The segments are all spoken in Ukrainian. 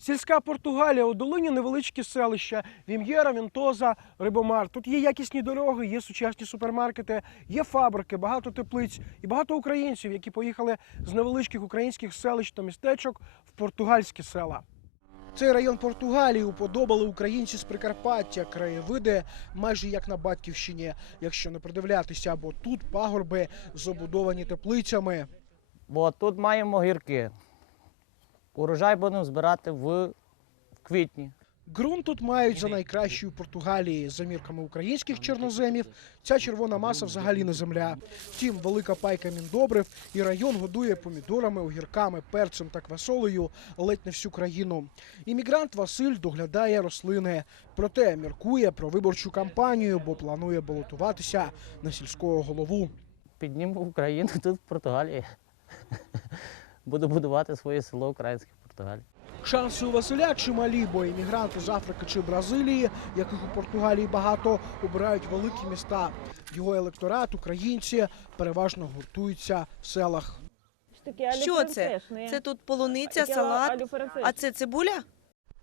Сільська Португалія у долині невеличкі селища Вім'єра, Вінтоза, Рибомар. Тут є якісні дороги, є сучасні супермаркети, є фабрики, багато теплиць і багато українців, які поїхали з невеличких українських селищ та містечок в португальські села. Цей район Португалії уподобали українці з Прикарпаття. Краєвиди майже як на батьківщині, якщо не придивлятися, бо тут пагорби забудовані теплицями. Бо тут маємо гірки. Урожай будемо збирати в, квітні. Ґрунт тут мають за найкращий у Португалії. За мірками українських чорноземів, ця червона маса взагалі не земля. Втім, велика пайка міндобрив і район годує помідорами, огірками, перцем та квасолею ледь не всю країну. Іммігрант Василь доглядає рослини. Проте міркує про виборчу кампанію, бо планує балотуватися на сільського голову. Підніму Україну тут в Португалії. Буду будувати своє село українське в Португалії. Шанси у Василя чималі, бо іммігранти з Африки чи Бразилії, яких у Португалії багато, обирають великі міста. Його електорат, українці, переважно гуртуються в селах. Що це? Це тут полуниця, салат. А це цибуля?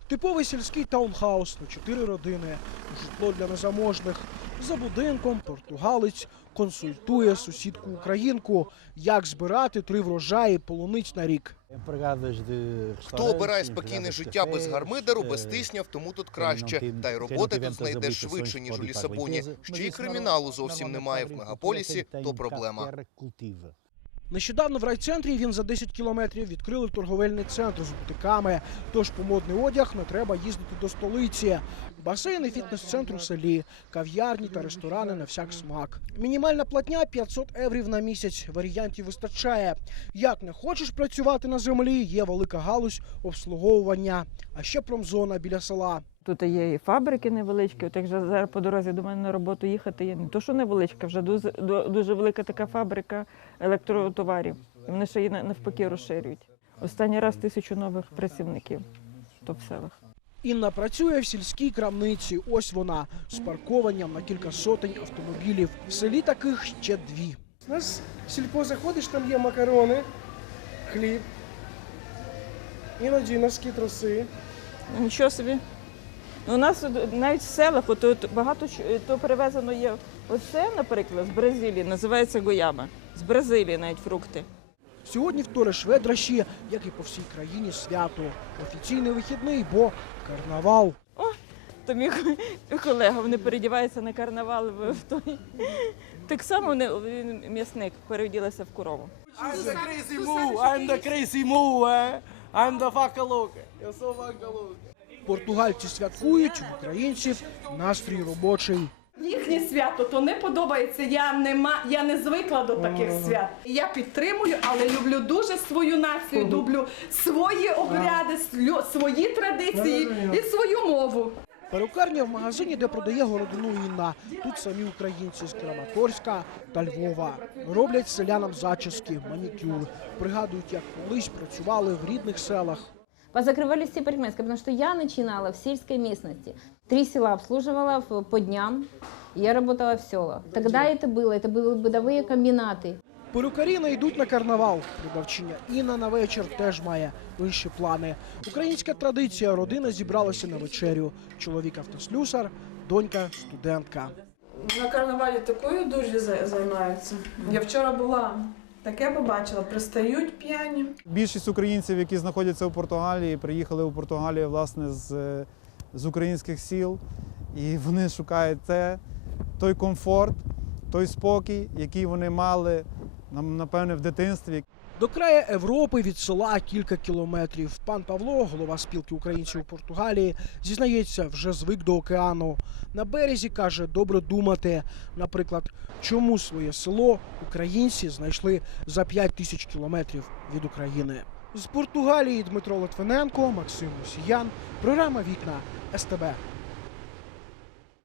Типовий сільський таунхаус на чотири родини, житло для незаможних. За будинком португалець консультує сусідку українку, як збирати три врожаї полуниць на рік. Хто обирає спокійне життя без гармидеру, без тиснів, тому тут краще. Та й роботи тут знайдеш швидше, ніж у Лісабоні. Ще й криміналу зовсім немає в мегаполісі, то проблема. Нещодавно в райцентрі він за 10 кілометрів відкрили торговельний центр з бутиками. Тож по модний одяг не треба їздити до столиці. Басейн і фітнес-центр у селі, кав'ярні та ресторани на всяк смак. Мінімальна платня 500 еврів на місяць. Варіантів вистачає. Як не хочеш працювати на землі, є велика галузь обслуговування, а ще промзона біля села. Тут є і фабрики невеличкі, от як зараз по дорозі до мене на роботу їхати є не то, що невеличка, вже дуже, дуже велика така фабрика електротоварів. І вони ще її навпаки розширюють. Останній раз тисячу нових працівників то в селах. Інна працює в сільській крамниці. Ось вона з паркованням на кілька сотень автомобілів. В селі таких ще дві. У нас в сільпо заходиш, там є макарони, хліб, іноді носки труси. Нічого собі. Ну, У нас навіть в селах от, от багато то перевезено є. Оце, наприклад, з Бразилії, називається гояба. З Бразилії навіть фрукти. Сьогодні в Торе Шведраші, як і по всій країні, свято. Офіційний вихідний, бо карнавал. О, То мій колега вони передіваються на карнавал в, той. Так само вони, він м'ясник переоділася в корову. I'm the crazy moo, I'm the crazy moo, eh? I'm the fuckalooka. Я so fuckalooka. Португальці святкують, в українців настрій робочий. Їхнє свято то не подобається. Я не ма, я не звикла до таких свят. Я підтримую, але люблю дуже свою націю, люблю свої обряди, слю- свої традиції і свою мову. Перукарня в магазині, де продає городину Інна. Тут самі українці з Краматорська та Львова. Роблять селянам зачіски, манікюр. Пригадують, як колись працювали в рідних селах. Позакрывались все парикмахерские, потому что я начинала в сельской местности. Три села обслуживала в- по дням. Я работала в селах. Тогда это было, это были бытовые комбинаты. Перукарі не йдуть на карнавал. Продавчиня Інна на вечір теж має інші плани. Українська традиція. Родина зібралася на вечерю. Чоловік автослюсар, донька студентка. На карнавалі такою дуже займаються. Я вчора була, таке побачила, пристають п'яні. Більшість українців, які знаходяться у Португалії, приїхали у Португалію власне з, з українських сіл, і вони шукають те, той комфорт, той спокій, який вони мали нам, напевне в дитинстві. До краю Європи від села кілька кілометрів. Пан Павло, голова спілки українців у Португалії, зізнається, вже звик до океану. На березі каже, добре думати. Наприклад, чому своє село українці знайшли за 5 тисяч кілометрів від України. З Португалії Дмитро Литвиненко, Максим Мусіян. Програма Вікна СТБ.